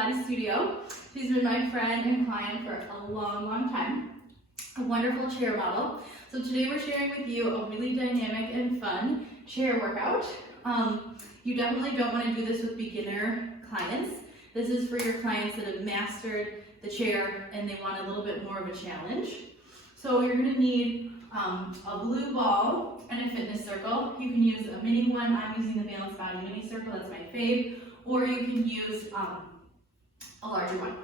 Body Studio. She's been my friend and client for a long time. A wonderful chair model. So today we're sharing with you a really dynamic and fun chair workout. You definitely don't want to do this with beginner clients. This is for your clients that have mastered the chair and they want a little bit more of a challenge. So you're going to need a blue ball and a fitness circle. You can use a mini one. I'm using the Balanced Body Mini Circle, that's my fave. Or you can use a larger one.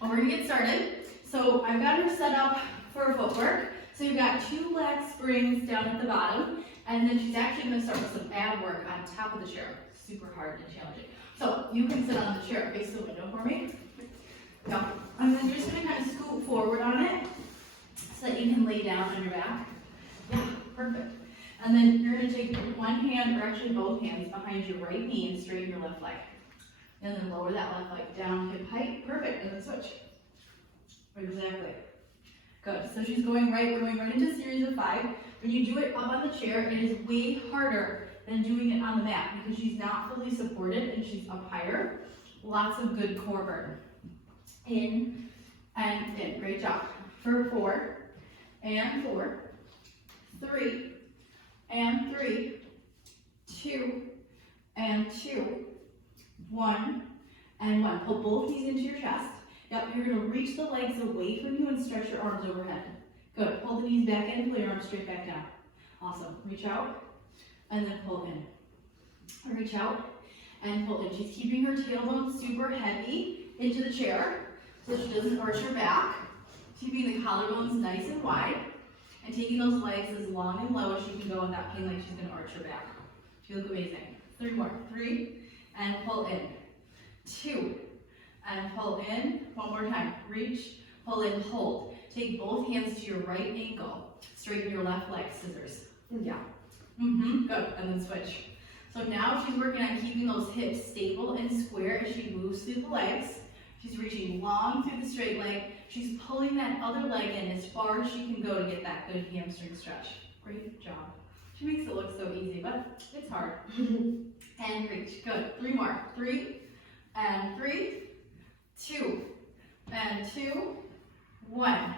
Well, we're going to get started. So I've got her set up for footwork. So you've got 2 leg springs down at the bottom, and then she's actually going to start with some ab work on top of the chair. Super hard and challenging. So you can sit on the chair, face the window for me. Go. And then you're just going to kind of scoot forward on it so that you can lay down on your back. Yeah, perfect. And then you're going to take one hand, or actually both hands, behind your right knee and straighten your left leg. And then lower that left leg down hip height. Perfect. And then switch. Exactly. Good. So she's going right. We're going right into a series of 5. When you do it up on the chair, it is way harder than doing it on the mat because she's not fully supported and she's up higher. Lots of good core burn. In and in. Great job. For 4 and 4, 3 and 3, 2 and 2, 1 and 1. Pull both knees into your chest. Yep, you're going to reach the legs away from you and stretch your arms overhead. Good. Pull the knees back in, pull your arms straight back down. Awesome. Reach out and then pull in. Reach out and pull in. She's keeping her tailbone super heavy into the chair so she doesn't arch her back. Keeping the collarbones nice and wide and taking those legs as long and low as she can go without feeling like she's going to arch her back. She looks amazing. 3 more. 3 and pull in. 2 and pull in. 1 more time. Reach, pull in, hold. Take both hands to your right ankle. Straighten your left leg, scissors. Yeah. Good. And then switch. So now she's working on keeping those hips stable and square as she moves through the legs. She's reaching long through the straight leg. She's pulling that other leg in as far as she can go to get that good hamstring stretch. Great job. She makes it look so easy, but it's hard. And reach. Good. 3 more. 3 and 3, 2 and 2, 1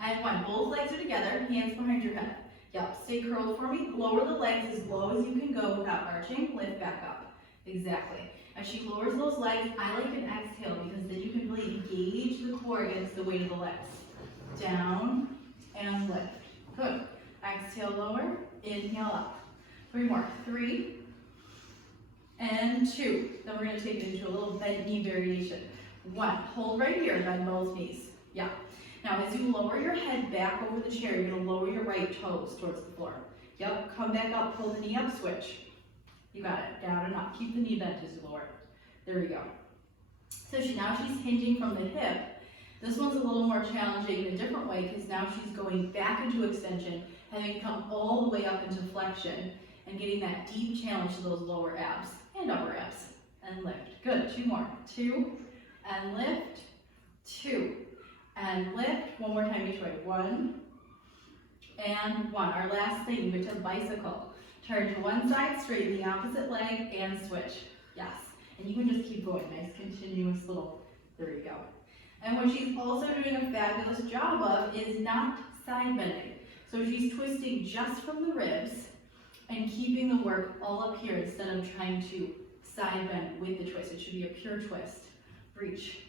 and 1. Both legs are together, hands behind your head. Yep, stay curled for me. Lower the legs as low as you can go without arching. Lift back up. Exactly. As she lowers those legs, I like an exhale because then you can really engage the core against the weight of the legs. Down and lift. Good. Exhale, lower. Inhale up. 3 more. 3 and 2. Then we're going to take it into a little bent knee variation. 1. Hold right here. Bend both knees. Yeah. Now, as you lower your head back over the chair, you're going to lower your right toes towards the floor. Yep. Come back up. Pull the knee up. Switch. You got it. Down and up. Keep the knee bent as you lower it. There we go. So now she's hinging from the hip. This one's a little more challenging in a different way because now she's going back into extension, having come all the way up into flexion and getting that deep challenge to those lower abs and upper abs. And lift. Good. 2 more. 2 and lift. 2 and lift. 1 more time each way. 1 and 1. Our last thing, which is bicycle. Turn to one side, straighten the opposite leg, and switch. Yes. And you can just keep going. Nice continuous little, there you go. And what she's also doing a fabulous job of is not side bending. So she's twisting just from the ribs and keeping the work all up here instead of trying to side bend with the twist. It should be a pure twist. Reach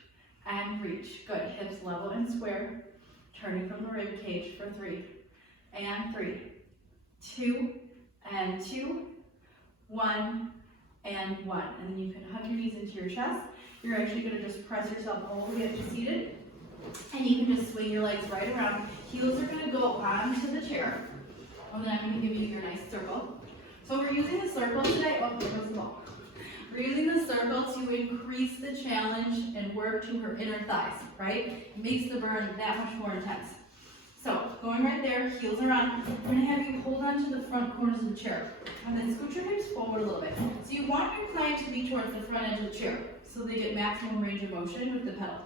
and reach. Good. Hips level and square. Turning from the rib cage for 3 and 3, 2 and 2, 1 and 1. And then you can hug your knees into your chest. You're actually going to just press yourself all the way up to seated. And you can just swing your legs right around. Heels are going to go onto the chair. And then I'm going to give you your nice circle. So we're using the circle today. Oh, there goes the ball. We're using the circle to increase the challenge and work to her inner thighs, right? It makes the burn that much more intense. So, going right there, heels are on. I'm going to have you hold on to the front corners of the chair. And then scoot your hips forward a little bit. So you want your client to be towards the front edge of the chair so they get maximum range of motion with the pedal.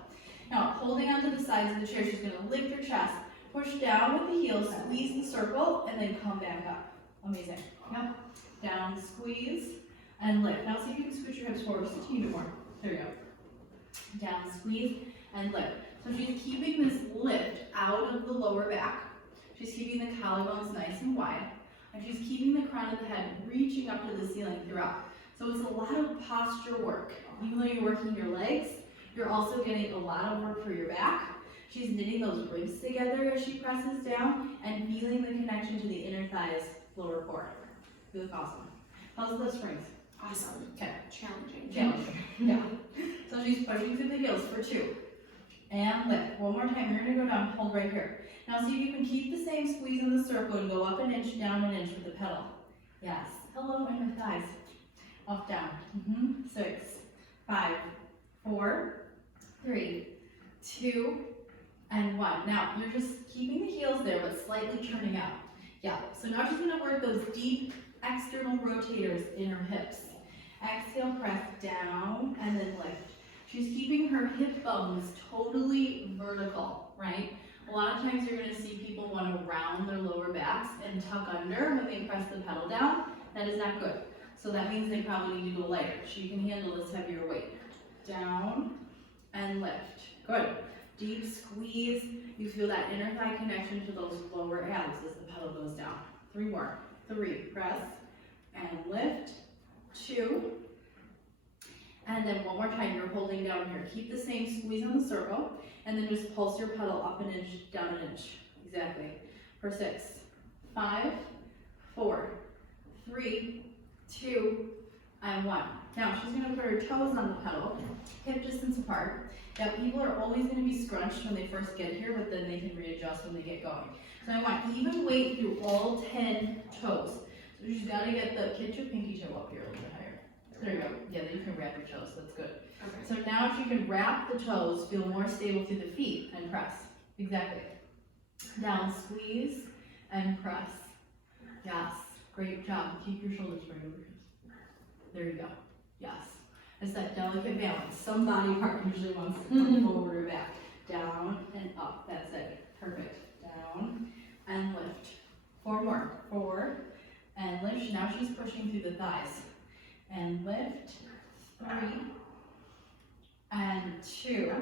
Now, holding onto the sides of the chair, she's going to lift her chest, push down with the heels, squeeze the circle, and then come back up. Amazing. Yep. Down, squeeze, and lift. Now see if you can scoot your hips forward just a teeny bit more. There you go. down, squeeze, and lift. So she's keeping this lift out of the lower back. She's keeping the collarbones nice and wide. And she's keeping the crown of the head reaching up to the ceiling throughout. So it's a lot of posture work. Even though you're working your legs, you're also getting a lot of work for your back. She's knitting those ribs together as she presses down and feeling the connection to the inner thighs, lower core. You look awesome. How's the springs? Awesome. Okay. Challenging. Yeah. So she's pushing through the heels for 2. And lift. One more time. You're going to go down, hold right here. Now see if you can keep the same squeeze in the circle and go up an inch, down an inch with the pedal. Yes. Hello, inner thighs. Up, down. 6, 5, 4, 3, 2, and 1. Now, you're just keeping the heels there, but slightly turning out. Yeah. So now she's going to work those deep external rotators in her hips. Exhale, press down, and then lift. She's keeping her hip bones totally vertical, right? A lot of times you're going to see people want to round their lower backs and tuck under when they press the pedal down. That is not good. So that means they probably need to go lighter. She can handle this heavier weight. Down and lift. Good. Deep squeeze. You feel that inner thigh connection to those lower abs as the pedal goes down. 3 more. 3. Press and lift. 2. And then one more time, you're holding down here. Keep the same squeeze on the circle, and then just pulse your pedal up an inch, down an inch. Exactly. For 6, 5, 4, 3, 2, and 1. Now she's going to put her toes on the pedal, hip distance apart. Now people are always going to be scrunched when they first get here, but then they can readjust when they get going. So I want even weight through all 10 toes. So she's got to get your pinky toe up here a little bit higher. There you go. Yeah, then you can wrap your toes. That's good. Okay. So now if you can wrap the toes, feel more stable through the feet and press. Exactly. Down, squeeze, and press. Yes. Great job. Keep your shoulders right over here. There you go. Yes. It's that delicate balance. Some body part usually wants to come forward or back. Down and up. That's it. Perfect. Down and lift. 4 more. 4 and lift. Now she's pushing through the thighs. And lift. 3 and 2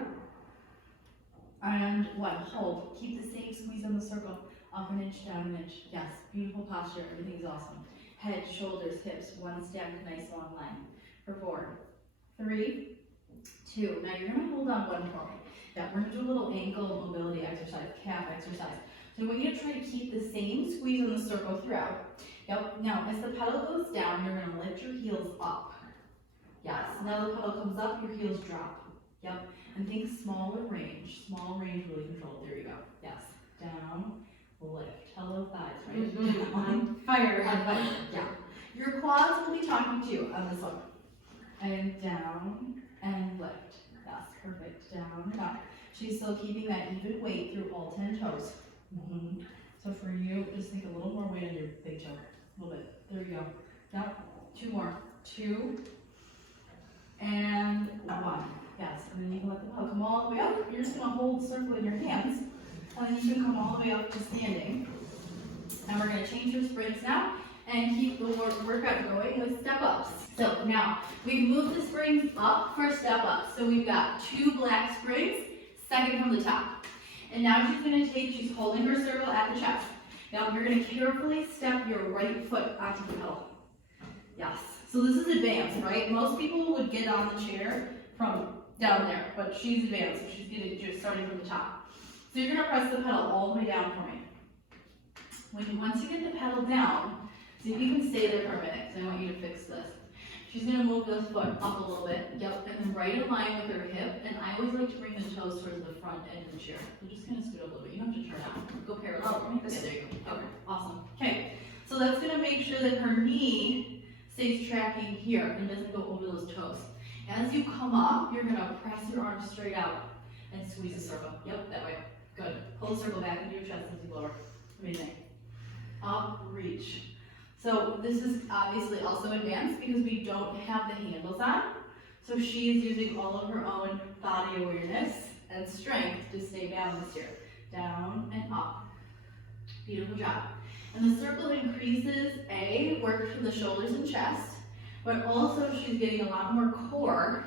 and 1. Hold. Keep the same squeeze on the circle. Up an inch, down an inch. Yes. Beautiful posture. Everything's awesome. Head, shoulders, hips. One stacked, nice long line. For 4, 3, 2. Now you're going to hold on one for me. Yeah, we're going to do a little ankle mobility exercise, calf exercise. So I want you to try to keep the same squeeze in the circle throughout. Yep. Now, as the pedal goes down, you're going to lift your heels up. Yes. Now the pedal comes up, your heels drop. Yep. And think smaller range. Small range, really controlled. There you go. Yes. Down, lift. Hello, thighs, right? On fire. On fire. Yeah. Your quads will be talking to you on this one. And down and lift. Yes. Perfect. Down and up. She's still keeping that even weight through all 10 toes. So for you, just think a little more weight on your big toe. A little bit. There you go. Yep. 2 more. 2 and 1. Yes. And then you can let the pedal come all the way up. You're just going to hold the circle in your hands. And then you can come all the way up to standing. And we're going to change your springs now and keep the workout going with step ups. So now we've moved the springs up for step ups. So we've got 2 black springs, second from the top. And now she's holding her circle at the chest. Now you're going to carefully step your right foot onto the pedal. Yes. So this is advanced, right? Most people would get on the chair from down there, but she's advanced, so she's getting just starting from the top. So you're going to press the pedal all the way down for me. Once you get the pedal down, see if you can stay there for a minute, because I want you to fix this. She's going to move this foot up a little bit, yep, and then right in line with her hip, and I always like to bring the toes towards the front end of the chair. So just kind of scoot up a little bit. You don't have to turn out. Go parallel. Oh, yeah, there you go. Okay, awesome. Okay, so that's going to make sure that her knee stays tracking here and doesn't go over those toes. As you come up, you're going to press your arms straight out and squeeze the circle. Yep, that way. Good. Pull the circle back into your chest as you lower. Amazing. Up, reach. So this is obviously also advanced because we don't have the handles on. So she is using all of her own body awareness and strength to stay balanced here. Down and up. Beautiful job. And the circle increases, work from the shoulders and chest, but also she's getting a lot more core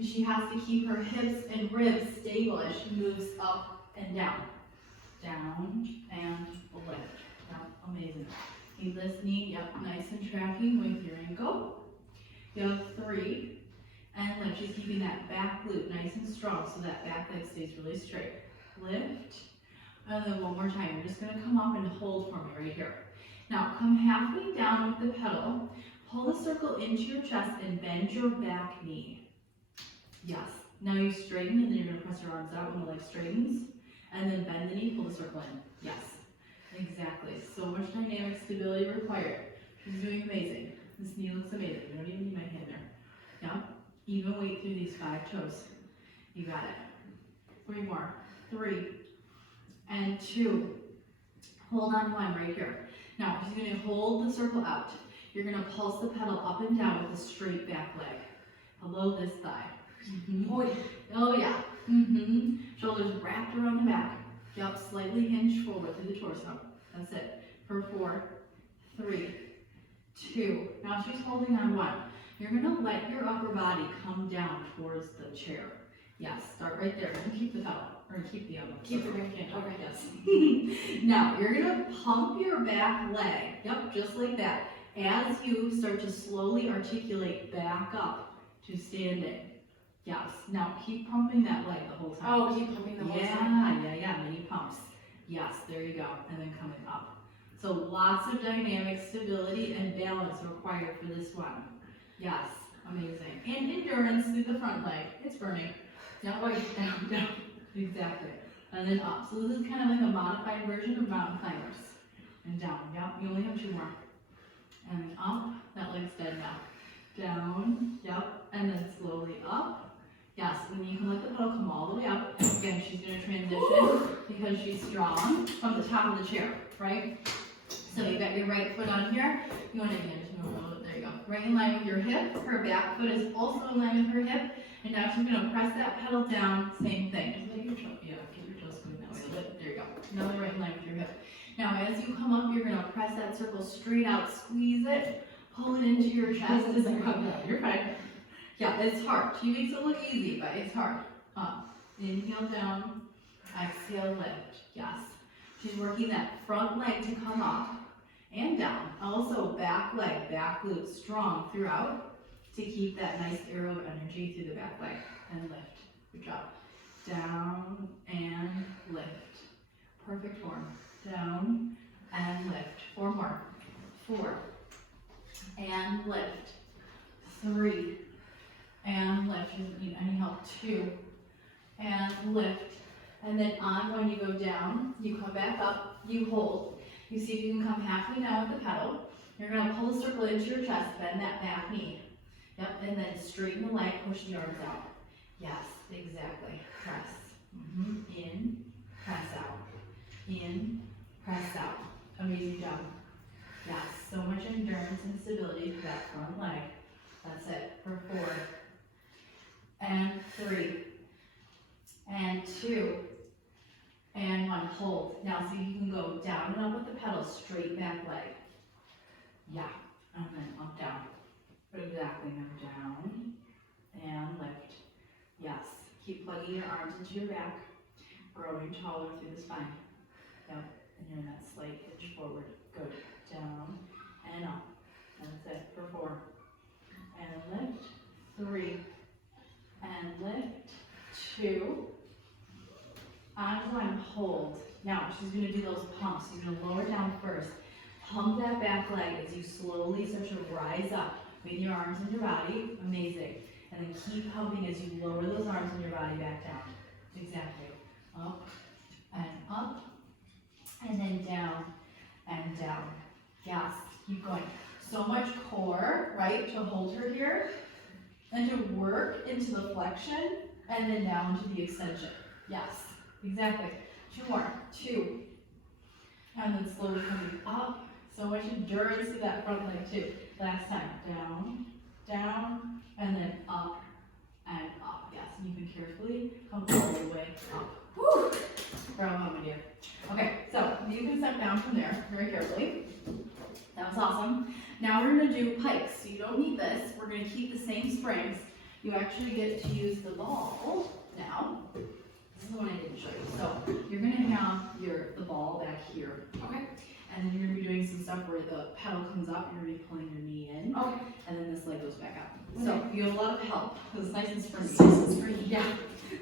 She has to keep her hips and ribs stable as she moves up and down. Down and lift. Yep, amazing. Keep this knee, yep, nice and tracking with your ankle. You have 3. And lift. She's keeping that back glute nice and strong so that back leg stays really straight. Lift. And then one more time. You're just going to come up and hold for me right here. Now come halfway down with the pedal. Pull a circle into your chest and bend your back knee. Yes. Now you straighten and then you're going to press your arms out when the leg straightens. And then bend the knee, pull the circle in. Yes. Exactly. So much dynamic stability required. She's doing amazing. This knee looks amazing. You don't even need my hand there. Yep. Even weight through these 5 toes. You got it. 3 more. 3 and 2. Hold on 1 right here. Now she's going to hold the circle out. You're going to pulse the pedal up and down with a straight back leg. Below this thigh. Oh yeah. Shoulders wrapped around the back. Yep, slightly hinge forward through the torso. That's it. For 4, 3, 2. Now she's holding on 1. You're going to let your upper body come down towards the chair. Yes, start right there. And keep the pedal. Or keep the Keep the right hand. Okay, yes. Now, you're going to pump your back leg. Yep, just like that. As you start to slowly articulate back up to standing. Yes. Now, keep pumping that leg the whole time. Oh, keep pumping the whole time. Yeah. Mini pumps. Yes, there you go. And then coming up. So, lots of dynamic stability and balance required for this one. Yes, amazing. And endurance through the front leg. It's burning. Down, down. Exactly. And then up. So this is kind of like a modified version of mountain climbers. And down. Yep, you only have 2 more. And then up. That leg's dead now. Down. Yep. And then slowly up. Yes, and you can let the pedal come all the way up. And again, she's going to transition because she's strong from the top of the chair, right? So you got your right foot on here. You want to hand it a little bit. There you go. Right in line with your hip. Her back foot is also in line with her hip. And now she's going to press that pedal down. Same thing. Just let your toes, get your toes going that way a little bit. There you go. Now they're right in line with your hip. Now as you come up, you're going to press that circle straight out. Squeeze it. Pull it into your chest as you come down. You're fine. Yeah, it's hard. She makes it look easy, but it's hard. Up. Inhale down. Exhale lift. Yes. She's working that front leg to come up and down. Also back leg, back glute strong throughout to keep that nice arrow of energy through the back leg. And lift. Good job. Down and lift. Perfect form. Down and lift. 4 more. 4 and lift. 3 and lift. She doesn't need any help. 2 and lift. And then on when you go down, you come back up, you hold. You see if you can come halfway down with the pedal. You're going to pull a circle into your chest, bend that back knee. Yep, and then straighten the leg, push the arms out. Yes, exactly. Press. In, press out. In, press out. Amazing job. Yes, so much endurance and stability for that front leg. That's it. For 4 and 3 and 2 and 1. Hold. Now see if you can go down and up with the pedal, straight back leg. Yeah, and then up, down. Exactly. Now down and lift. Yes. Keep plugging your arms into your back, growing taller through the spine. Yep. And you're in that slight hinge forward. Good. Down and up. And that's it for 4. And lift. 3 and lift. 2. On 1, hold. Now she's going to do those pumps. She's going to lower down first. Pump that back leg as you slowly start to rise up with your arms and your body. Amazing. And then keep pumping as you lower those arms and your body back down. Exactly. Up. And then down and down. Yes. Keep going. So much core, right, to hold her here. And to work into the flexion and then down to the extension. Yes. Exactly. 2 more. 2. And then slowly coming up. So much endurance to that front leg too. Last time. Down, down, and then up and up. Yes, and you can carefully come all the way up. Woo! Bravo, my dear. Okay, so you can step down from there very carefully. That was awesome. Now we're going to do pikes. So you don't need this. We're going to keep the same springs. you actually get to use the ball now. This is the one I didn't show you. So you're gonna have the ball back here. Okay. And then you're gonna be doing some stuff where the pedal comes up, you're gonna be pulling your knee in. Okay. And then this leg goes back up. So you have a lot of help, because it's nice and springy. Nice and springy. Yeah.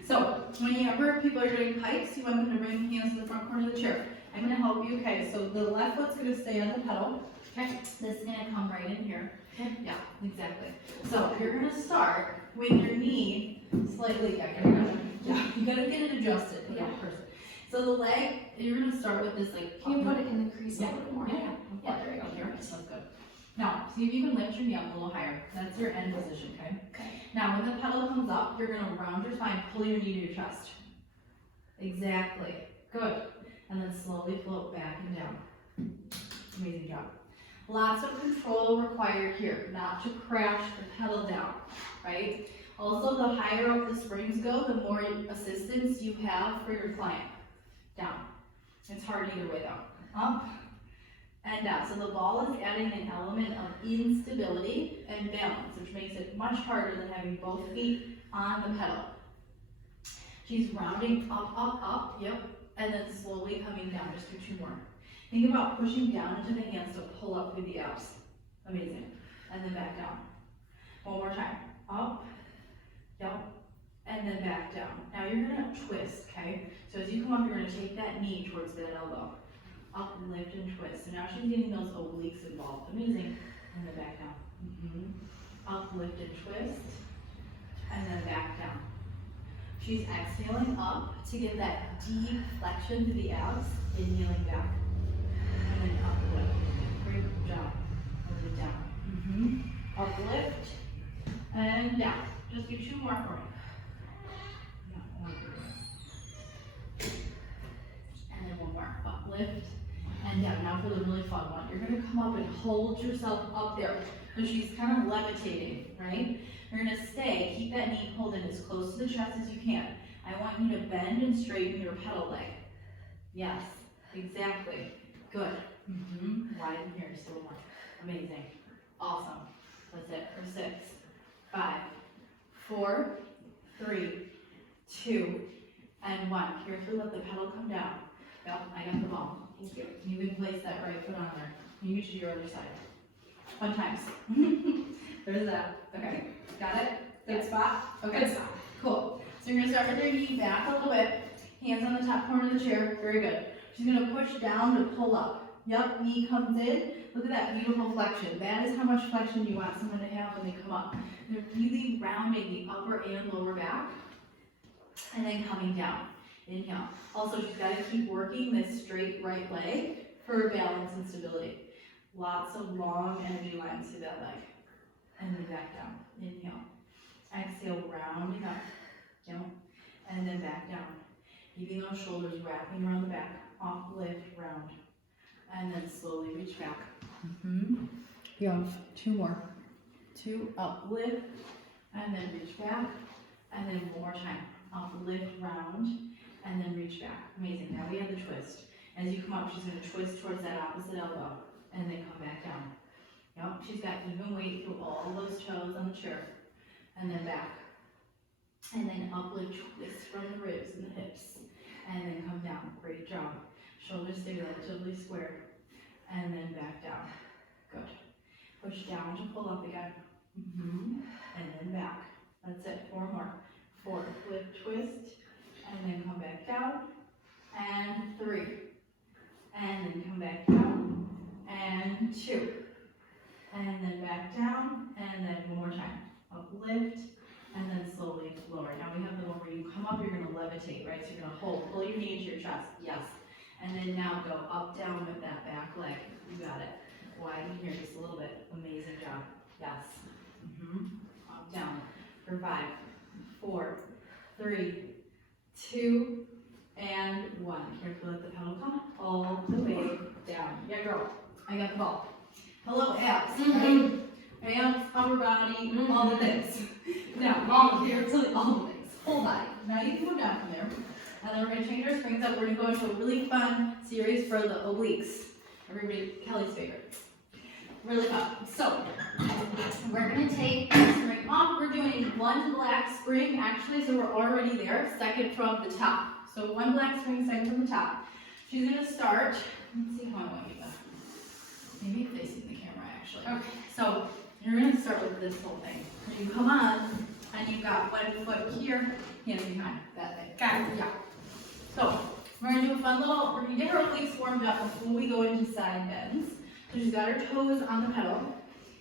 So whenever people are doing pikes, you want them to bring the hands to the front corner of the chair. I'm gonna help you, okay? So the left foot's gonna stay on the pedal. Okay. This is gonna come right in here. Okay. Yeah, exactly. So you're gonna start with your knee slightly, yeah, you gotta get it adjusted. Yeah. Person. So the leg, you're gonna start with this like. Can you put it in the crease Yeah. a little more? Yeah, there you go. Here, that's good. Now, see if you can lift your knee up a little higher. That's your end position, okay? Okay. Now, when the pedal comes up, you're gonna round your spine, pull your knee to your chest. Exactly. Good. And then slowly float back and down. Amazing job. Lots of control required here, not to crash the pedal down, right? Also, the higher up the springs go, the more assistance you have for your client. Down. It's hard either way though. Up and down. So the ball is adding an element of instability and balance, which makes it much harder than having both feet on the pedal. She's rounding up, up, up, yep, and then slowly coming down. Just do 2 more. Think about pushing down into the hands to pull up through the abs. Amazing. And then back down. One more time. Up, yep, and then back down. Now you're gonna twist, okay? So as you come up, you're gonna take that knee towards that elbow. Up, lift, and twist. So now she's getting those obliques involved. Amazing. And then back down. Up, lift, and twist. And then back down. She's exhaling up to get that deep flexion to the abs, inhaling back. And then up, lift. Great job. And then down. Up, lift, and down. Just do 2 more for me. Yeah, 1, and then 1 more. Up, lift, and down. Now for the really fun one. You're gonna come up and hold yourself up there. So she's kind of levitating, right? You're gonna stay, keep that knee pulled in as close to the chest as you can. I want you to bend and straighten your pedal leg. Yes, exactly. Good. Widen here, just a little more. Amazing. Awesome. That's it for 6, 5, 4, 3, 2, and 1. Carefully let the pedal come down. Yep, I got the ball. Thank you. You can place that right foot on there. You to your other side. Fun times. There's that. Okay. Got it? Good spot? Okay. Good spot. Cool. So you're gonna start with your knee back a little bit. Hands on the top corner of the chair. Very good. She's gonna push down to pull up. Yep, knee comes in. Look at that beautiful flexion. That is how much flexion you want someone to have when they come up. They're really rounding the upper and lower back. And then coming down. Inhale. Also, she's got to keep working this straight right leg for balance and stability. Lots of long energy lines through that leg. And then back down. Inhale. Exhale, rounding up. Yep. And then back down. Keeping those shoulders wrapping around the back. Off, lift, round. And then slowly reach back. You have 2 more. 2, up, lift, and then reach back. And then 1 more time. Up, lift, round, and then reach back. Amazing. Now we have the twist. As you come up, she's going to twist towards that opposite elbow, and then come back down. Yep, she's got even weight through all those toes on the chair. And then back. And then up, lift, twist from the ribs and the hips. And then come down. Great job. Shoulders stay relatively square. And then back down. Good. Push down to pull up again. And then back. That's it. 4 more. 4. Lift, twist. And then come back down. And 3. And then come back down. And 2. And then back down. And then 1 more time. Up, lift. And then slowly lower. Now we have the one where you come up, you're going to levitate, right? So you're going to hold, pull your knee into your chest. Yes. And then now go up, down with that back leg. You got it. Widen here just a little bit. Amazing job. Yes. Up, down for 5, 4, 3, 2, and 1. Carefully let the pedal come all the way down. Yeah, girl. I got the ball. Hello, abs. Right? Abs, upper body, all the things. Now, all here, really all the things. Full body. Now you can move down from there. And then we're going to change our springs up. We're going to go into a really fun series for the obliques. Everybody, Kelly's favorite. really fun. So we're gonna take the spring off. We're doing one black spring actually, so we're already there, second from the top. So one black spring, second from the top. She's gonna start, let's see how I want you to, maybe facing the camera actually. Okay, so you're gonna start with this whole thing. You come on, and you've got one foot here, hands behind, that thing. Got it. Yeah. So we're gonna do a fun little, we're gonna get her obliques warmed up before we go into side bends. So she's got her toes on the pedal.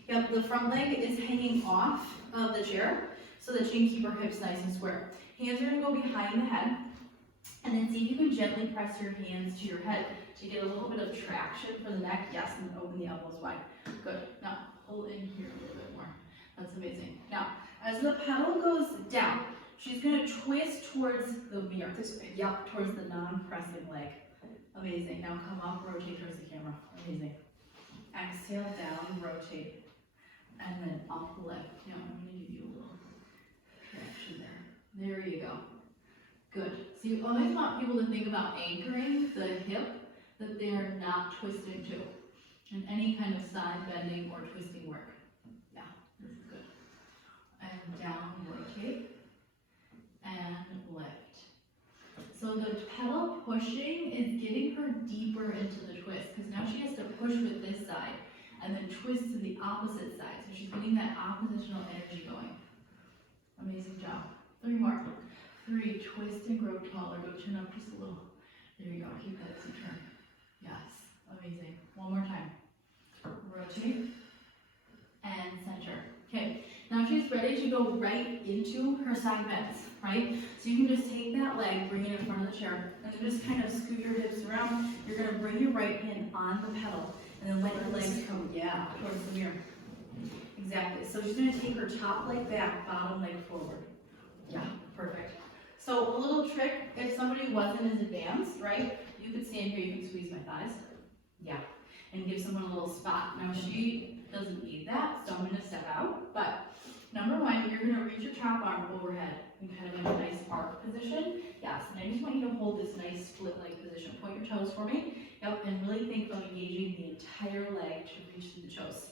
Yep, the front leg is hanging off of the chair so that she can keep her hips nice and square. Hands are gonna go behind the head. And then see if you can gently press your hands to your head to get a little bit of traction for the neck. Yes, and open the elbows wide. Good. Now, pull in here a little bit more. That's amazing. Now, as the pedal goes down, she's going to twist towards the mirror. This way. Yep, towards the non-pressing leg. Amazing. Now come up, rotate towards the camera. Amazing. Exhale down, rotate. And then up, lift. Now, I'm going to give you a little traction there. There you go. Good. So you always want people to think about anchoring the hip that they're not twisting to in any kind of side bending or twisting work. Yeah, this is good. And down, rotate, and lift. So the pedal pushing is getting her deeper into the twist because now she has to push with this side and then twist to the opposite side. So she's getting that oppositional energy going. Amazing job. 3 more. 3, twist and grow taller, go chin up just a little. There you go, keep that as you turn. Yes, amazing. One more time. Rotate and center. Okay, now she's ready to go right into her side bends, right? So you can just take that leg, bring it in front of the chair, and just kind of scoot your hips around. You're gonna bring your right hand on the pedal, and then let your legs come, yeah, towards the mirror. Exactly, so she's gonna take her top leg back, bottom leg forward. Yeah, perfect. So a little trick, if somebody wasn't as advanced, right, you could stand here, you can squeeze my thighs. Yeah, and give someone a little spot. Now she doesn't need that, so I'm gonna step out. But number 1, you're gonna reach your top arm overhead in kind of a nice arc position. Yes, and I just want you to hold this nice split leg position. Point your toes for me. Yep, and really think about engaging the entire leg to reach through the toes.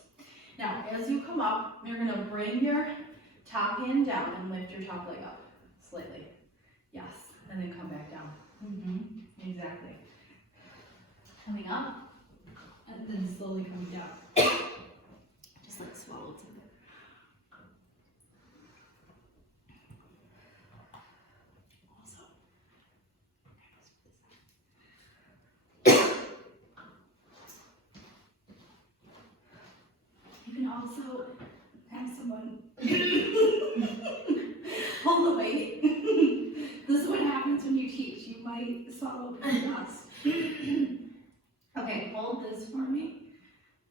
Now, as you come up, you're gonna bring your top hand down and lift your top leg up slightly. Yes, and then come back down. Exactly. Coming up, and then slowly coming down. Just like swallowed something. Also, you can also have someone hold the weight. This is what happens when you teach. You might swallow pretty fast. Okay, hold this for me.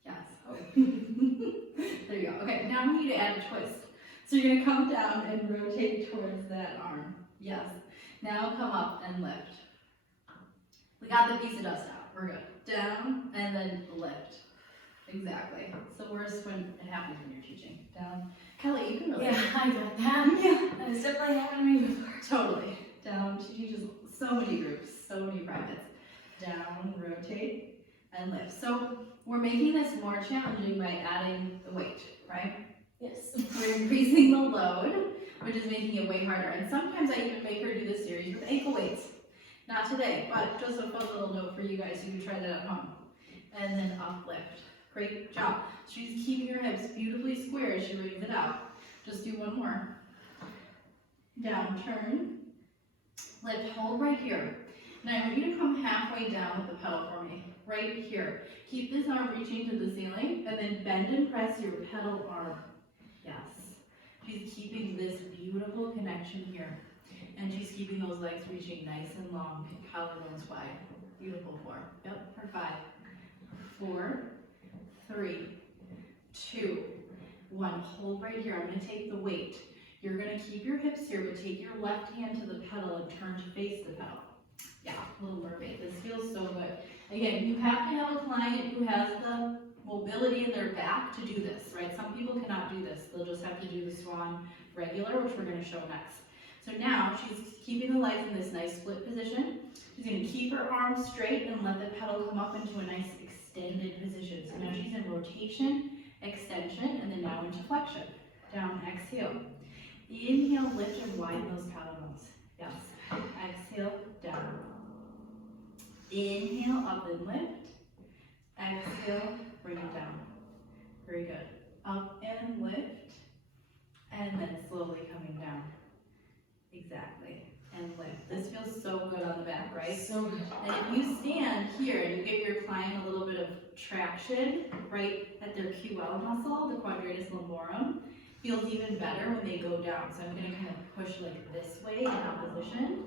Yes. Oh. There you go. Okay, now we need to add a twist. So you're gonna come down and rotate towards that arm. Yes. Now come up and lift. We got the piece of dust out. We're good. Down and then lift. Exactly. So worse when it happens when you're teaching. Down. Kelly, you can really. Yeah, I got that. Yeah. That's definitely happened to me before. Totally. Down. She teaches so many groups, so many privates. Down, rotate, and lift. So we're making this more challenging by adding the weight, right? Yes. We're increasing the load, which is making it way harder. And sometimes I even make her do this series with ankle weights. Not today, but just a fun little note for you guys. You can try that at home. And then uplift. Great job. She's keeping her hips beautifully square as she brings it out. Just do one more. Down, turn, lift, hold right here. Now I want you to come halfway down with the pedal for me, right here. Keep this arm reaching to the ceiling, and then bend and press your pedal arm. Yes. She's keeping this beautiful connection here. And she's keeping those legs reaching nice and long, collarbones wide. Beautiful 4. Yep, for 5. 4, 3, 2, 1. Hold right here. I'm going to take the weight. You're going to keep your hips here, but take your left hand to the pedal and turn to face the pedal. Yeah, little mermaid. This feels so good. Again, you have to have a client who has the mobility in their back to do this, right? Some people cannot do this. They'll just have to do the swan regular, which we're going to show next. So now she's keeping the legs in this nice split position. She's going to keep her arms straight and let the pedal come up into a nice extended position. So now she's in rotation extension, and then now into flexion. Down, exhale. Inhale, lift and widen those collarbones. Yes. Exhale, down. Inhale, up and lift. Exhale, bring it down. Very good. Up and lift. And then slowly coming down. Exactly. And lift. This feels so good on the back, right? So good. And if you stand here and you give your client a little bit of traction right at their QL muscle, the quadratus lumborum, feels even better when they go down. So I'm going to kind of push like this way in opposition,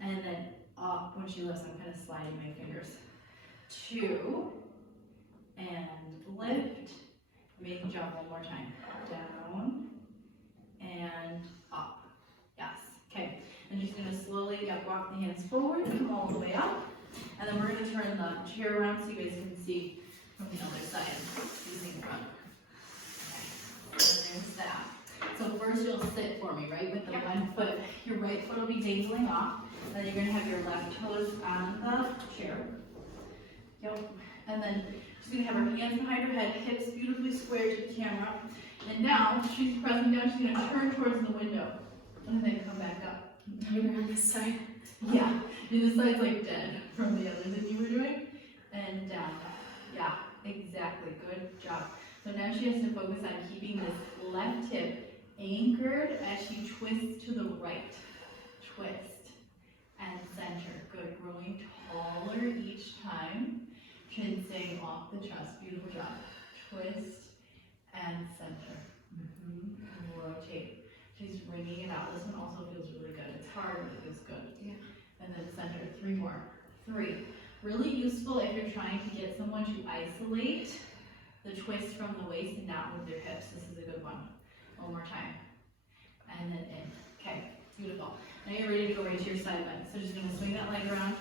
and then up when she lifts, I'm kind of sliding my fingers. 2, and lift. Amazing job, one more time. Down, and up. Yes, okay. And just going to slowly walk the hands forward, come all the way up, and then we're going to turn the chair around so you guys can see from the other side using front. There's that. So first you'll sit for me, right? With the one foot, your right foot will be dangling off. Then you're gonna have your left toes on the chair. Yep. And then she's gonna have her hands behind her head, hips beautifully squared to the camera. And now she's pressing down, she's gonna turn towards the window. And then come back up. Maybe on this side. Yeah. And this side's like dead from the others that you were doing. And down. Yeah, exactly. Good job. So now she has to focus on keeping this left hip anchored as she twists to the right. Twist and center. Good. Growing taller each time. Chin staying off the chest. Beautiful job. Twist and center. Rotate. She's wringing it out. This one also feels really good. It's hard, but it feels good. Yeah. And then center. 3 more. 3. Really useful if you're trying to get someone to isolate the twist from the waist and not move their hips. This is a good one. One more time. And then in. Okay, beautiful. Now you're ready to go right to your side bend. So just gonna swing that leg around.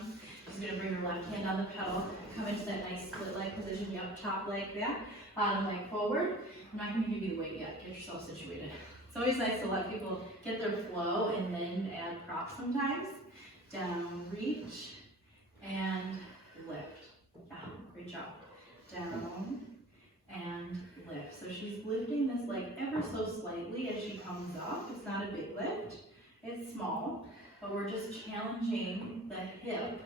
Just gonna bring your left hand on the pedal. Come into that nice split leg position. Yep, top leg back, bottom leg forward. I'm not gonna give you the weight yet. Get yourself situated. It's always nice to let people get their flow and then add props sometimes. Down, reach, and lift. Yeah, great job. Down, and lift. So she's lifting this leg ever so slightly as she comes up. It's not a big lift, it's small, but we're just challenging the hip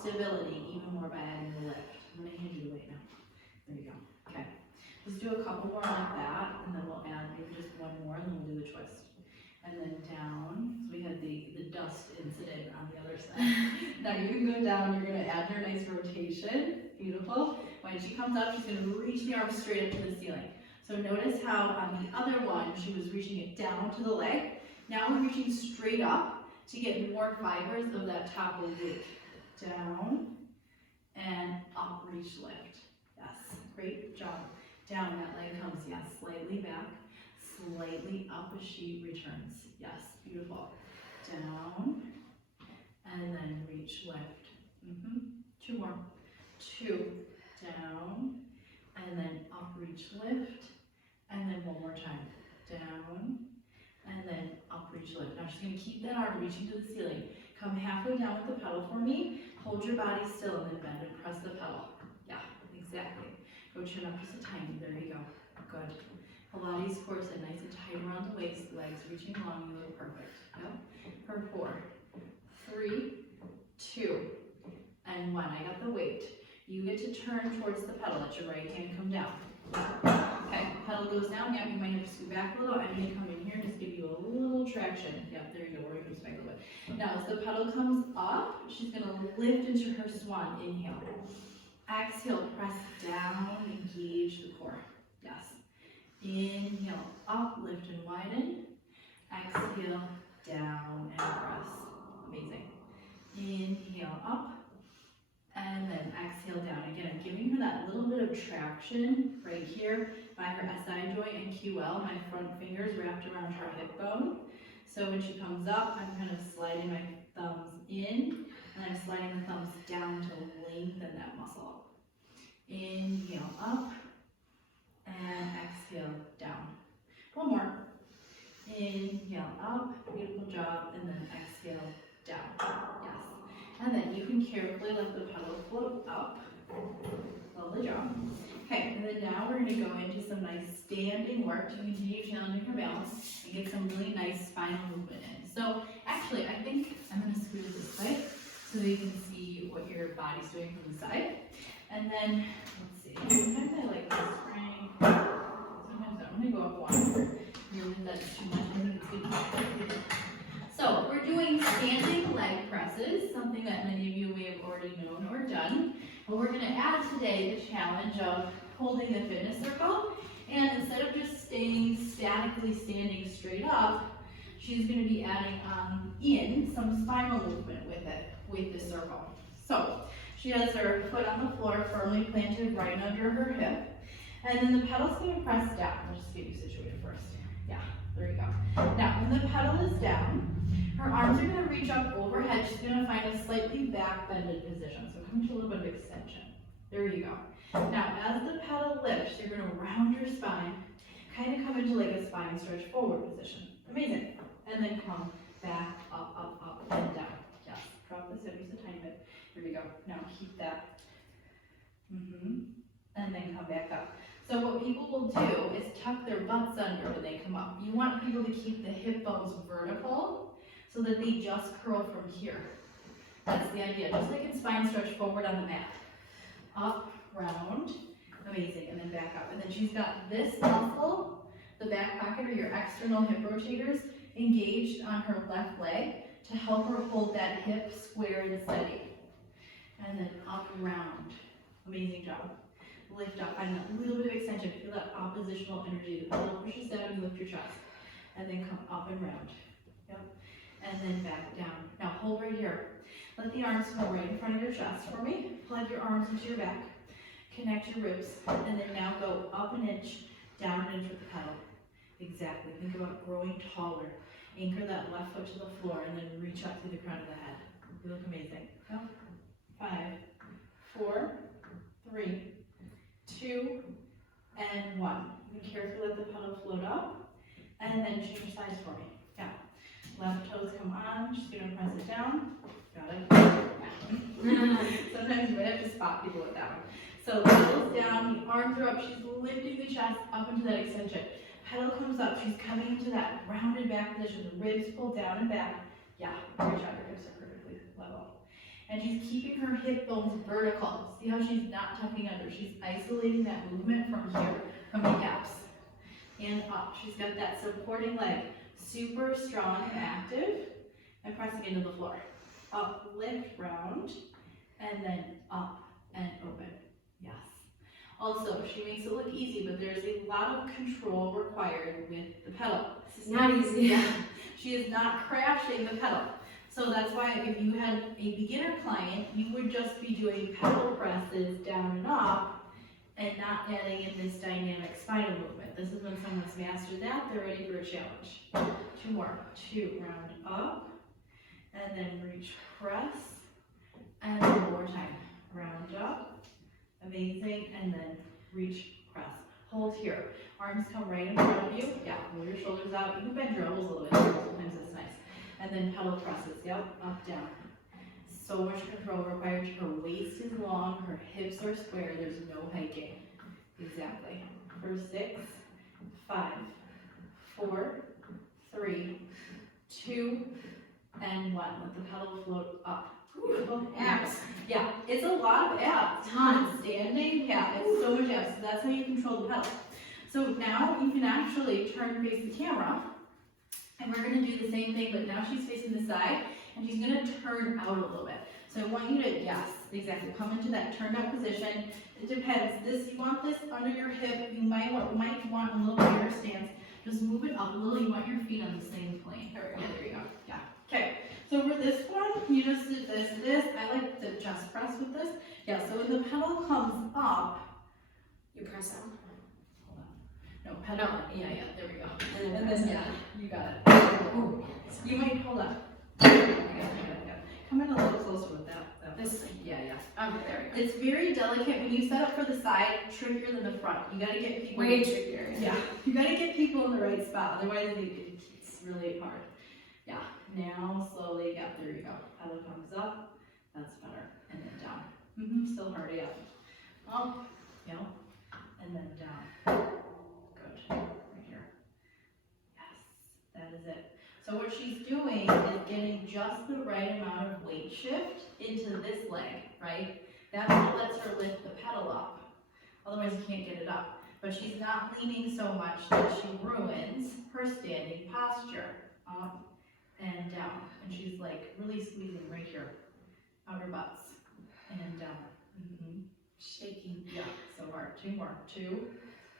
stability even more by adding the lift. I'm gonna hand you the weight now. There you go. Okay. Let's do a couple more like that, and then we'll add maybe just one more, and then we'll do the twist. And then down. So we had the dust incident on the other side. Now you can go down, you're gonna add your nice rotation. Beautiful. When she comes up, she's going to reach the arm straight up to the ceiling. So notice how on the other one, she was reaching it down to the leg. Now we're reaching straight up to get more fibers of that top oblique. Down and up, reach, lift. Yes, great job. Down, that leg comes, yes, slightly back, slightly up as she returns. Yes, beautiful. Down and then reach, lift. 2 more. 2. Down, and then up, reach, lift, and then one more time. Down, and then up, reach, lift. Now she's going to keep that arm reaching to the ceiling. Come halfway down with the pedal for me. Hold your body still and then bend and press the pedal. Yeah, exactly. Go chin up just a tiny. There you go. Good. Pilates core set nice and tight around the waist. Legs reaching long. You look perfect. Yep. For 4, 3, 2, and 1. I got the weight. You get to turn towards the pedal. Let your right hand come down. Okay, pedal goes down. Yeah, you might have to scoot back a little. I'm going to come in here and just give you a little traction. Yep, there you go. Where it comes back a little bit. Now, as the pedal comes up, she's going to lift into her swan. Inhale. Exhale, press down, engage the core. Yes. Inhale, up, lift and widen. Exhale, down and press. Amazing. Inhale, up. And then exhale down. Again, I'm giving her that little bit of traction right here by her SI joint and QL. My front fingers wrapped around her hip bone. So when she comes up, I'm kind of sliding my thumbs in, and I'm sliding the thumbs down to lengthen that muscle. Inhale up, and exhale down. One more. Inhale up, beautiful job, and then exhale down. Yes. And then you can carefully let the pedal float up. Lovely job. Okay, and then now we're we're gonna go into some nice standing work to continue challenging her balance and get some really nice spinal movement in. So actually, I think I'm gonna scoot it this way so that you can see what your body's doing from the side. And then, let's see, sometimes I like this spring, sometimes I'm gonna go up one. Really, that's too much, I think it's good. So we're doing standing leg presses, something that many of you may have already known or done. But we're gonna add today the challenge of holding the fitness circle. And instead of just staying statically standing straight up, she's gonna be adding in some spinal movement with it, with the circle. So she has her foot on the floor firmly planted right under her hip. And then the pedal's gonna press down. I'll just get you situated first. Yeah, there you go. Now, when the pedal is down, her arms are gonna reach up overhead. She's gonna find a slightly back bended position. So come to a little bit of extension. There you go. Now, as the pedal lifts, you're gonna round your spine, kind of come into like a spine stretch forward position. Amazing. And then come back, up, and down. Yes, drop this hip just a tiny bit. Here we go. Now keep that. And then come back up. So what people will do is tuck their butts under when they come up. You want people to keep the hip bones vertical so that they just curl from here. That's the idea. Just like in spine stretch forward on the mat. Up, round, amazing, and then back up. And then she's got this muscle, the back pocket or your external hip rotators, engaged on her left leg to help her hold that hip square and steady. And then up, round. Amazing job. Lift up, and a little bit of extension. Feel that oppositional energy. The pedal pushes down, you lift your chest. And then come up and round. Yep. And then back down. Now hold right here. Let the arms go right in front of your chest for me. Plug your arms into your back. Connect your ribs. And then now go up an inch, down an inch with the pedal. Exactly. Think about growing taller. Anchor that left foot to the floor and then reach up to the crown of the head. You look amazing. Go. 5, 4, 3, 2, and 1. Be careful, let the pedal float up. And then change sides for me. Yeah. Left toes come on. Just gonna press it down. Got it? Yeah. Sometimes you might have to spot people with that one. So the pedal's down, the arms are up, she's lifting the chest up into that extension. Pedal comes up, she's coming into that rounded back position, the ribs pull down and back. Yeah, great job, your hips are perfectly level. And she's keeping her hip bones vertical. See how she's not tucking under, she's isolating that movement from here, from the abs. And up, she's got that supporting leg, super strong and active, and pressing into the floor. Up, lift, round, and then up and open. Yes. Also, she makes it look easy, but there's a lot of control required with the pedal. This is not easy. Yeah. She is not crashing the pedal. So that's why if you had a beginner client, you would just be doing pedal presses down and up and not adding in this dynamic spinal movement. This is when someone's mastered that, they're ready for a challenge. 2 more. 2, round up, and then reach, press, and one more time. Round up, amazing, and then reach, press. Hold here. Arms come right in front of you. Yeah, roll your shoulders out. You can bend your elbows a little bit. Sometimes it's nice. And then pedal presses. Yep, up, down. So much control required. Her waist is long. Her hips are square. There's no hiking. Exactly. For 6, 5, 4, 3, 2, and 1. Let the pedal float up. Beautiful. Abs. Yeah, it's a lot of abs. Tons. Standing, yeah, it's so much abs. So that's how you control the pedal. So now you can actually turn and face the camera, and we're going to do the same thing, but now she's facing the side, and she's going to turn out a little bit. So I want you to, yes, exactly, come into that turned out position. It depends. This, you want this under your hip. You might want a little higher stance. Just move it up a little. You want your feet on the same plane. Yeah, there you go. Yeah. Okay. So for this one, you just did this. I like the chest press with this. Yeah, so when the pedal comes up, You press out. hold on. No, pedal. Yeah, there we go. And then, then yeah, you got it. Ooh. You might, hold on. Yeah. Come in a little closer with that. This. Yeah. There we go. It's very delicate. When you set up for the side, trickier than the front. You gotta get people. Way trickier. Yeah, you gotta get people in the right spot. Otherwise, it's really hard. Yeah. Now, slowly, yeah, there you go. Pedal comes up, that's better, and then down. Still hard, yeah. Up, and and then down. Good, right here. Yes, that is it. So what she's doing is getting just the right amount of weight shift into this leg, right? That's what lets her lift the pedal up. Otherwise you can't get it up. But she's not leaning so much that she ruins her standing posture. Up and down. And she's like really squeezing right here. Outer butts. And down. Shaking. Yeah, so hard. 2 more. 2.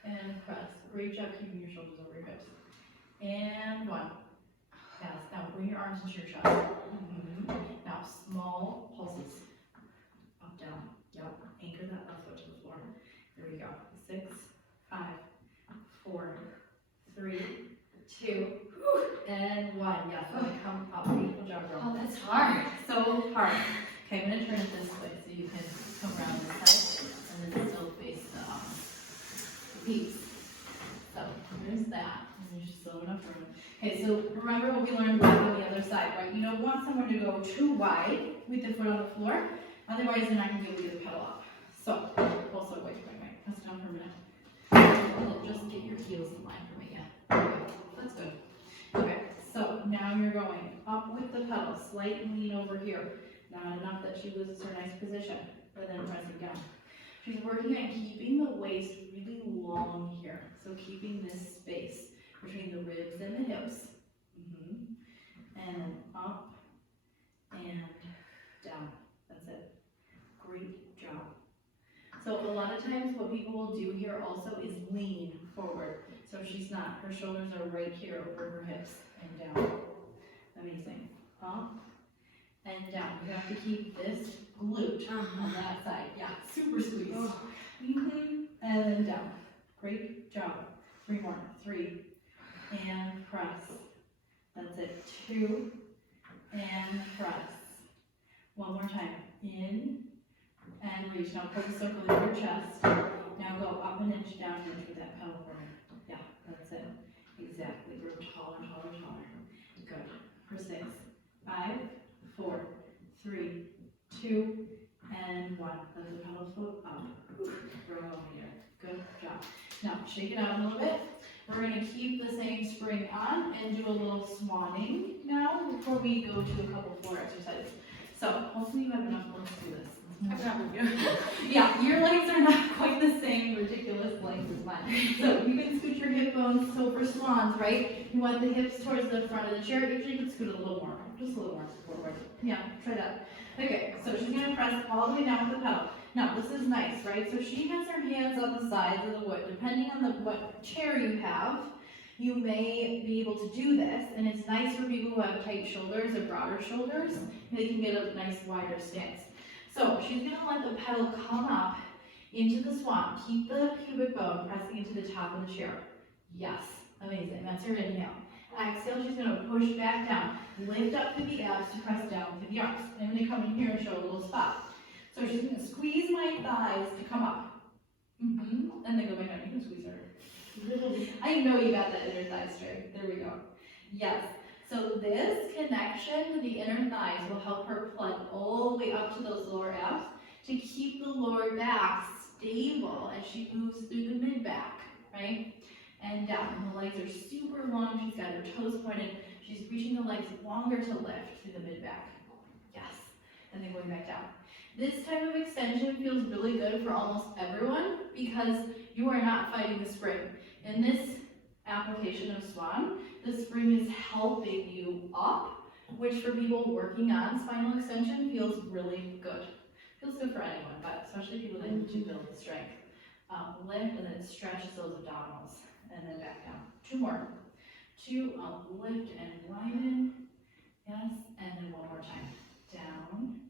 And press. Great job keeping your shoulders over your hips. And 1. Yes, now bring your arms into your chest. Now small pulses. Up, down. Yep. Anchor that left foot to the floor. There we go. 6, 5, 4, 3, 2, and 1. Yes, and then come up. Beautiful job, girl. Oh, that's hard. So hard. Okay, I'm going to turn it this way so you can come around this side and then still face the piece. So here's that. And there's still enough room. Okay, so remember what we learned back on the other side, right? You don't want someone to go too wide with the foot on the floor. Otherwise, they're not going to be able to get the pedal up. So, also, wait. Press down for a minute. And then just get your heels in line for me. Yeah. Okay. That's good. Okay, so now you're going up with the pedal. Slight lean over here. Not enough that she loses her nice position. But then pressing down. She's working on keeping the waist really long here. So keeping this space between the ribs and the hips. And then up and down. That's it. Great job. So a lot of times what people will do here also is lean forward. So she's not. Her shoulders are right here over her hips and down. Amazing. Up and down. You have to keep this glute on that side. Yeah, super squeeze. And then down. Great job. 3 more. 3. And press. That's it. 2. And press. 1 more time. In. And reach. Now put a circle in your chest. Now go up an inch, down an inch with that pedal for me. Yeah, that's it. Exactly. Grow taller. Good. For 6, 5, 4, 3, 2, and 1. Let the pedal float up. Grow over here. Good job. Now shake it out a little bit. We're going to keep the same spring on and do a little swanning now before we go to a couple floor exercises. So hopefully you have enough legs to do this. I probably do. Yeah, your legs are not quite the same ridiculous length as mine. So you can scoot your hip bones. So for swans, right, you want the hips towards the front of the chair. Usually you can scoot a little more, just a little more forward. Yeah, try that. Okay, so she's going to press all the way down with the pedal. Now this is nice, right? So she has her hands on the sides of the wood. Depending on what chair you have, you may be able to do this, and it's nice for people who have tight shoulders or broader shoulders. They can get a nice wider stance. So she's going to let the pedal come up into the swan. Keep the pubic bone pressing into the top of the chair. Yes, amazing. That's her inhale. Exhale, she's going to push back down. Lift up through the abs to press down through the arms. I'm going to come in here and show a little spot. So she's going to squeeze my thighs to come up. And then go back down. You can squeeze her. I know you got that inner thigh straight. There we go. Yes. So this connection to the inner thighs will help her plug all the way up to those lower abs to keep the lower back stable as she moves through the mid-back, right? And down. The legs are super long. She's got her toes pointed. She's reaching the legs longer to lift through the mid-back. Yes. And then going back down. This type of extension feels really good for almost everyone because you are not fighting the spring. In this application of Swan, the spring is helping you up, which for people working on spinal extension feels really good. Feels good for anyone, but especially people that need to build the strength. Lift and then it stretches those abdominals. And then back down. 2 more. 2, lift and widen. Yes, and then 1 more time. Down,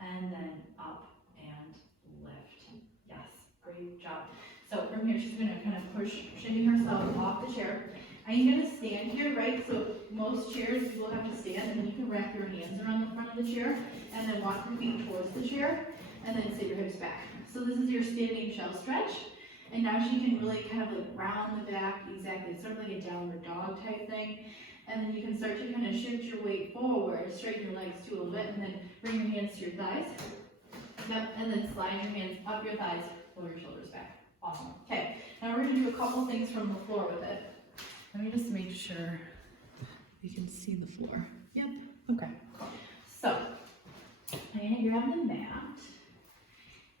and then up and lift. Yes, great job. So from here, she's going to kind of push, shaking herself off the chair. I'm going to stand here, right? So most chairs, you will have to stand, and then you can wrap your hands around the front of the chair, and then walk your feet towards the chair, and then sit your hips back. So this is your standing shell stretch. And now she can really kind of like round the back, exactly, sort of like a downward dog type thing. And then you can start to kind of shift your weight forward, straighten your legs too a little bit, and then bring your hands to your thighs. Yep, and then slide your hands up your thighs, pull your shoulders back. Awesome. Okay, now we're gonna do a couple things from the floor with it. Let me just make sure you can see the floor. Yep. Okay. So, I'm gonna grab the mat,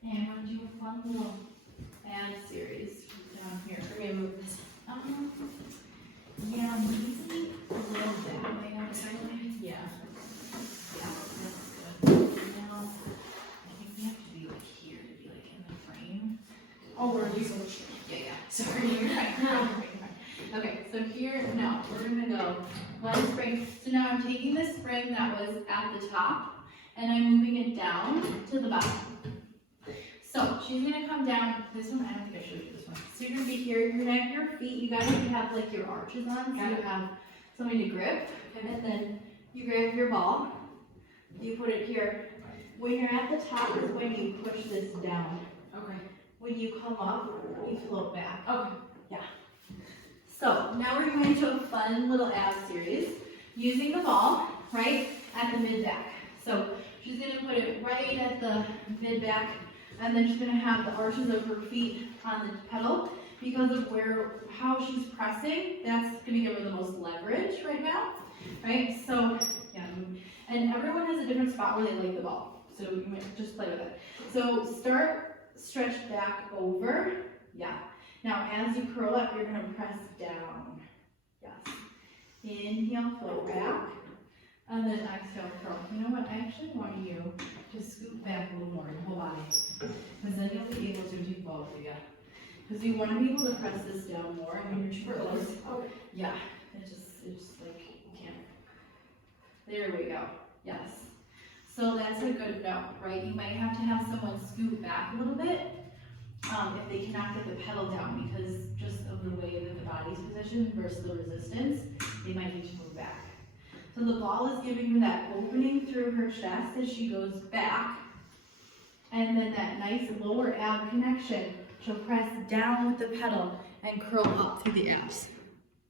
and we're gonna do a fun little ab series down here. We're gonna move this. Yeah, maybe a little bit. Way on the side way. Yeah. Yeah, that's good. Now, I think we have to be like here to be like in the frame. Oh, we're using. Yeah. Sorry, you're right. Okay, so here, now, we're gonna go one spring. So now I'm taking the spring that was at the top, and I'm moving it down to the bottom. So she's gonna come down, this one, I don't think I showed you this one. So you're gonna be here, you're gonna have your feet, you gotta have like your arches on, so you have something to grip, and then you grab your ball, you put it here. When you're at the top is when you push this down. Okay. When you come up, you float back. Okay. So now we're going to a fun little ab series using the ball right at the mid back. So she's going to put it right at the mid back, and then she's going to have the arches of her feet on the pedal because of how she's pressing. That's going to give her the most leverage right now, right? So yeah, and everyone has a different spot where they like the ball. So you might just play with it. So start stretched back over, yeah. Now, as you curl up, you're going to press down. Yes. Inhale, float back. And then exhale, curl. You know what? I actually want you to scoot back a little more, your whole body. Because then you'll be able to do both, yeah. Because you want to be able to press this down more. And when you're too close, yeah. It's just like, you can't. There we go. Yes. So that's a good note, right? You might have to have someone scoot back a little bit. If they cannot get the pedal down because just of the way that the body's positioned versus the resistance, they might need to move back. So the ball is giving her that opening through her chest as she goes back, and then that nice lower ab connection. She'll press down with the pedal and curl up through the abs.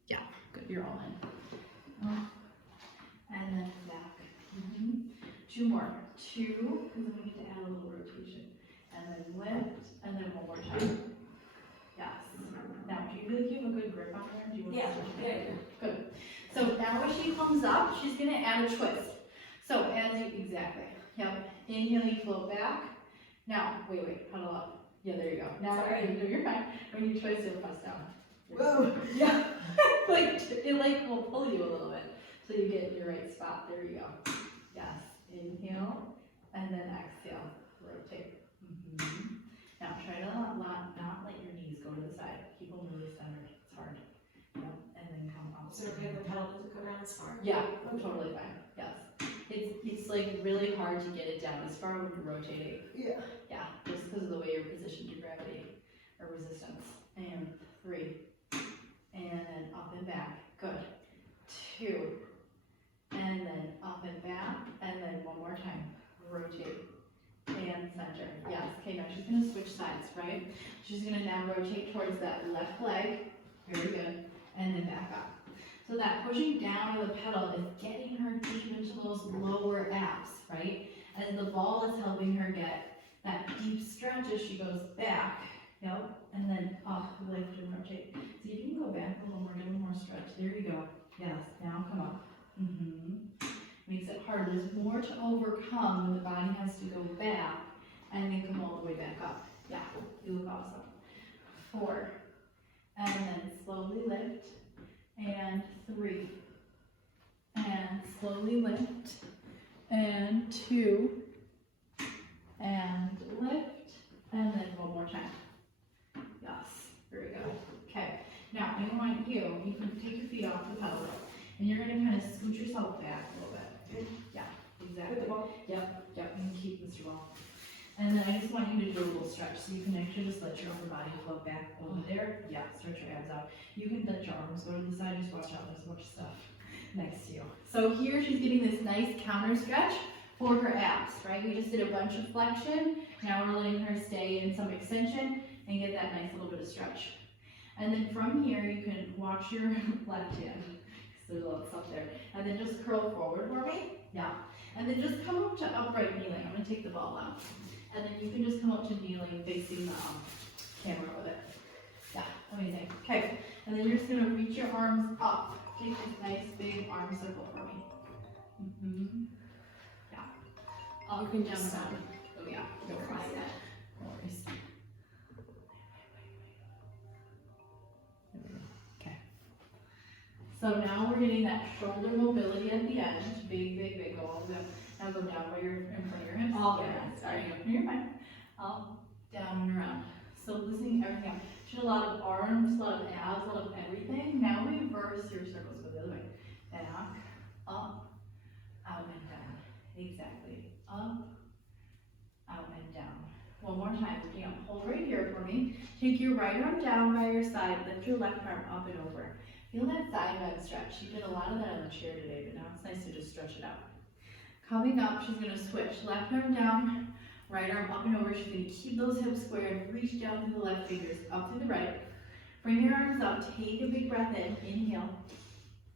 Yeah, good, you're all in. And then back. Two more. Two, because then we need to add a little rotation. And then lift. And then one more time. Yes. Now, do you feel like you have a good grip on there? Do you want to Good. So now when she comes up, she's going to add a twist. So exactly. Yep. Inhale, you float back. Now, wait, pedal up. Yeah, there you go. Now, you're fine. When you twist, it'll press down. Whoa. Yeah. It will pull you a little bit. So you get your right spot. There you go. Yes. Inhale, and then exhale. Rotate. Now try to not let your knees go to the side. Keep them really centered. It's hard. Yep. And then come up. So okay, the pedal doesn't go down as far. Yeah, totally fine. Yes. It's like really hard to get it down as far when you're rotating. Yeah. Yeah, just because of the way you're positioned to gravity or resistance. And 3. And then up and back. Good. 2. And then up and back. And then one more time. Rotate. And center. Yes. Okay, now she's going to switch sides, right? She's going to now rotate towards that left leg. Very good. And then back up. So that pushing down of the pedal is getting her deep into those lower abs, right? As the ball is helping her get that deep stretch as she goes back. Yep. And then up, lift and rotate. So you can go back a little more, get a little more stretch. There you go. Yes. Now come up. Makes it hard. There's more to overcome when the body has to go back and then come all the way back up. Yeah, you look awesome. 4. And then slowly lift. And 3. And slowly lift. And 2. And lift. And then one more time. Yes, very good. Okay, now I want you can take your feet off the pedal. And you're going to kind of scoot yourself back a little bit. Yeah, exactly. Yep, you can keep this roll. And then I just want you to do a little stretch so you can actually just let your upper body float back over there. Yeah, stretch your abs out. You can let your arms go to the side, just watch out, there's much stuff next to you. So here she's getting this nice counter stretch for her abs, right? We just did a bunch of flexion. Now we're letting her stay in some extension and get that nice little bit of stretch. And then from here you can watch your left hand. There's a lot of stuff there. And then just curl forward for me. Yeah. And then just come up to upright kneeling. I'm going to take the ball out. And then you can just come up to kneeling facing camera with it. Yeah, amazing. Okay, and then you're just gonna reach your arms up. Take this nice big arm circle for me. Yeah. Up and down and around. Oh yeah, no worries. No worries. Okay. So now we're getting that shoulder mobility at the end. Big, big, big. Go all the way up. Now go down while you're in front of your hips. All the way Yeah, up. sorry, you're fine. Up, down, and around. So loosening everything up. She had a lot of arms, a lot of abs, a lot of everything. Now reverse your circles. Go the other way. Back, up, out, and down. Exactly. Up, out, and down. One more time. Looking up. Hold right here for me. Take your right arm down by your side. Lift your left arm up and over. Feel that side bend stretch. You did a lot of that on the chair today, but now it's nice to just stretch it out. Coming up, she's going to switch. Left arm down, right arm up and over. She's going to keep those hips squared. Reach down through the left fingers, up to the right. Bring your arms up. Take a big breath in. Inhale.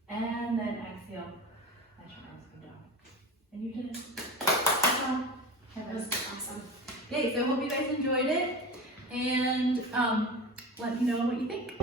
And then exhale. Let your arms come down. And you did it. That was awesome. Okay, so I hope you guys enjoyed it. And let me know what you think.